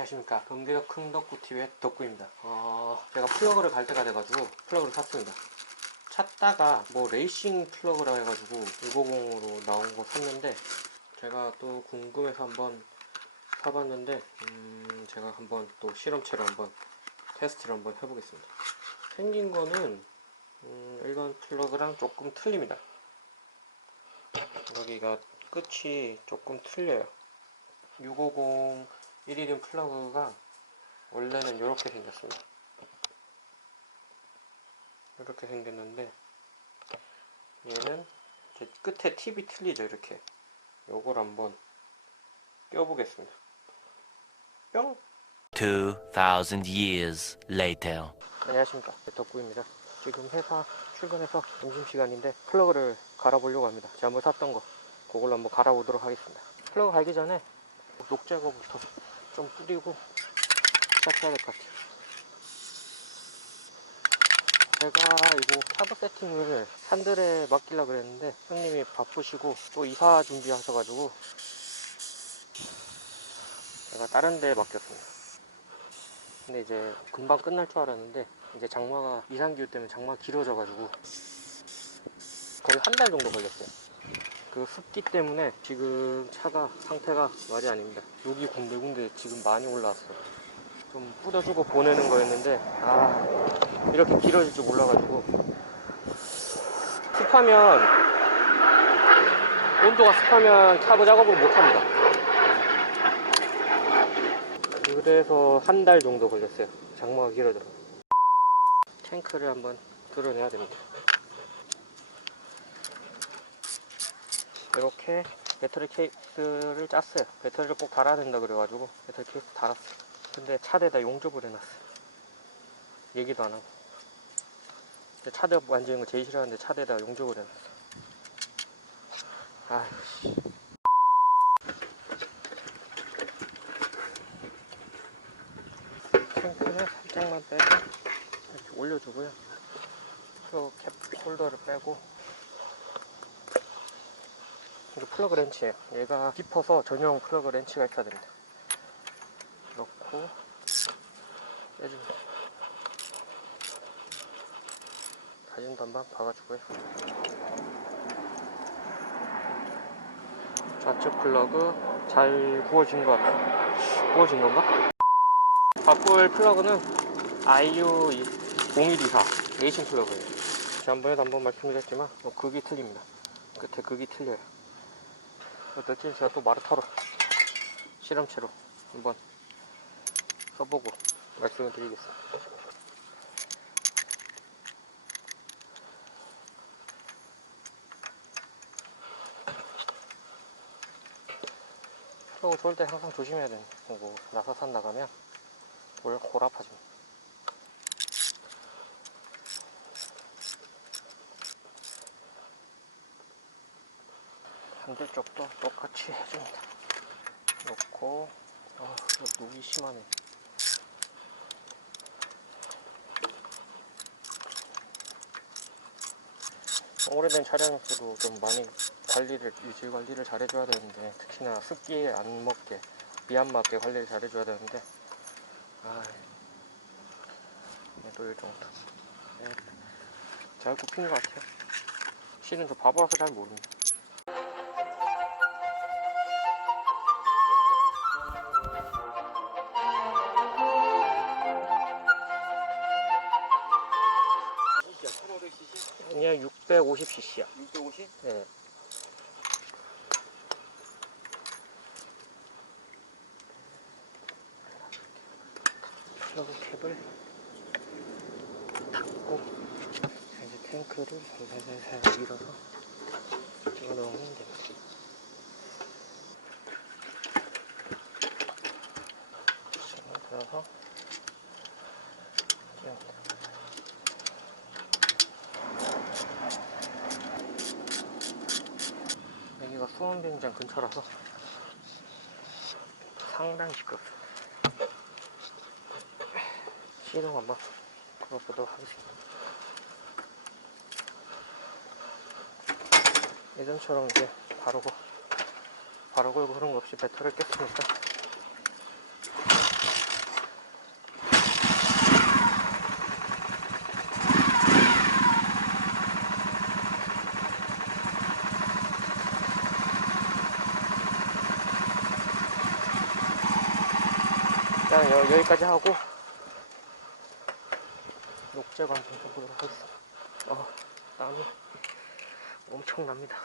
안녕하십니까? 경기도 큰덕구TV의 덕구입니다. 어, 제가 플러그를 갈 때가 돼가지고 플러그를 샀습니다. 찾다가 뭐 레이싱 플러그라 해가지고 650으로 나온 거 샀는데 제가 또 궁금해서 한번 사봤는데 음, 제가 한번 또 실험체로 한번 테스트를 한번 해보겠습니다. 생긴 거는 음, 일반 플러그랑 조금 틀립니다. 여기가 끝이 조금 틀려요. 650 1일인 플러그가 원래는 이렇게 생겼습니다. 이렇게 생겼는데 얘는 제 끝에 팁이 틀리죠 이렇게 요걸 한번 껴보겠습니다. 뿅! 2,000 years later. 안녕하십니까 덕구입니다. 지금 회사 출근해서 점심시간인데 플러그를 갈아보려고 합니다. 제가 한번 샀던 거 그걸로 한번 갈아보도록 하겠습니다. 플러그 갈기 전에 녹 제거부터 좀 뿌리고 시작해야 될 것 같아요. 제가 이거 타브 세팅을 산들에 맡기려고 그랬는데 형님이 바쁘시고 또 이사 준비하셔가지고 제가 다른 데 맡겼습니다. 근데 이제 금방 끝날 줄 알았는데 이제 장마가 이상기후 때문에 장마가 길어져가지고 거의 한 달 정도 걸렸어요. 그 습기 때문에 지금 차가 상태가 말이 아닙니다. 여기 군데군데 지금 많이 올라왔어요. 좀 뿌려주고 보내는 거였는데 아 이렇게 길어질 줄 몰라가지고 습하면 온도가 습하면 타브 작업을 못합니다. 그래서 한 달 정도 걸렸어요. 장마가 길어져. 탱크를 한번 뚫어내야 됩니다. 이렇게 배터리 케이스를 짰어요. 배터리를 꼭 달아야 된다 그래가지고 배터리 케이스 달았어요. 근데 차대에다 용접을 해놨어요. 얘기도 안 하고. 차대 만지는 거 제일 싫어하는데 차대에다 용접을 해놨어요. 아이씨. 탱크는 살짝만 빼고 이렇게 올려주고요. 또캡 홀더를 빼고 이거 플러그 렌치예요. 얘가 깊어서 전용 플러그 렌치가 있어야 됩니다. 넣고 빼줍니다. 다진 반반 박아주고요. 좌측 플러그 잘 구워진 것 같아요. 구워진 건가? 바꿀 플러그는 IU 0124 레이싱 플러그예요. 지난번에도 한번 말씀드렸지만 뭐 극이 틀립니다. 끝에 극이 틀려요. 어떨지 제가 또 마르타로 실험체로 한번 써보고 말씀을 드리겠습니다. 플러그 좋을 때 항상 조심해야 되는 거고 나사산 나가면 올 골아파집니다. 반대쪽도 똑같이 해줍니다. 놓고 아, 녹이 심하네. 오래된 차량일수록 좀 많이 관리를 유지 관리를 잘 해줘야 되는데 특히나 습기에 안 먹게 비안 맞게 관리를 잘 해줘야 되는데 아이 정도 네. 잘 굽힌 것 같아요 실은 저 바보라서 잘 모릅니다 아니야 650cc야 650? 네. 플러그 캡을 닫고 자, 이제 탱크를 살살살살 밀어서 집어 넣으면 됩니다. 힘을 들어서 끼웁니다. 여기가 수원비행장 근처라서 상당히 시끄럽습니다. 시동 한번 걸어보도록 하겠습니다. 예전처럼 이제 바로 고 바로 걸고 그런 거 없이 배터리를 깼으니까 일단 여, 여기까지 하고 녹제관 좀 해보도록 하겠습니다. 어, 땀이 엄청납니다.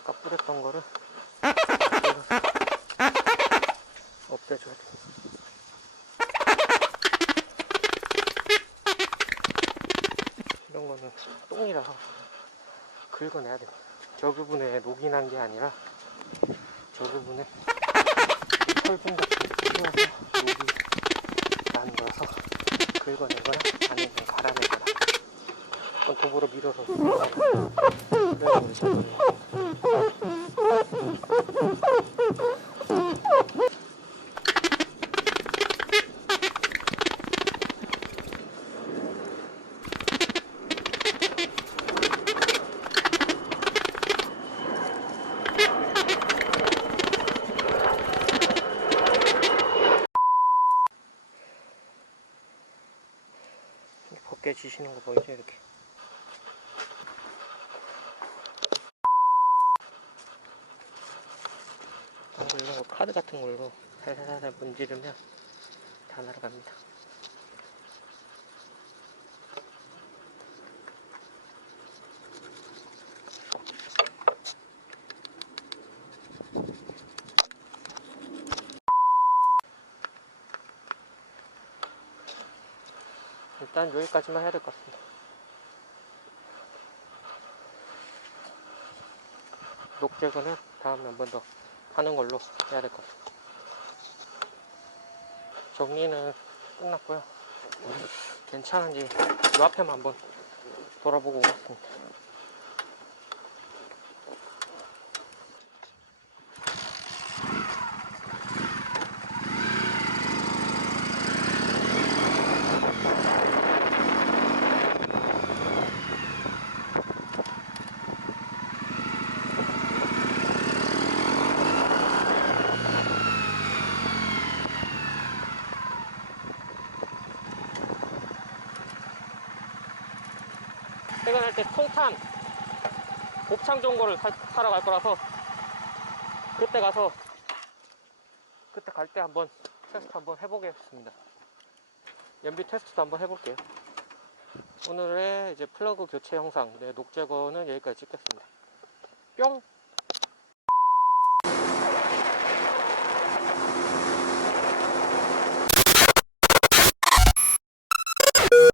아까 뿌렸던 거를 없애줘야 돼. 이런 거는 똥이라서 긁어내야 돼. 저 부분에 녹이 난 게 아니라 저 부분에 철분 같은 게 튀어서 녹이 난 거라서 긁어내거나 아니면 갈아내거나. 그건 도구로 밀어서. 그래야 벗겨지시는 거 보이죠 이렇게? 이런 거 카드 같은 걸로 살살살살 문지르면 다 날아갑니다 일단 여기까지만 해야 될 것 같습니다. 녹제거는 다음에 한 번 더 하는 걸로 해야 될 것 같아요. 정리는 끝났고요. 괜찮은지 이 앞에만 한번 돌아보고 오겠습니다. 퇴근할 때 통탄 곱창 거를 사, 사러 갈 거라서 그때 가서 그때 갈 때 한번 테스트 한번 해보겠습니다. 연비 테스트도 한번 해볼게요. 오늘의 이제 플러그 교체 영상, 네, 녹제거는 여기까지 찍겠습니다. 뿅!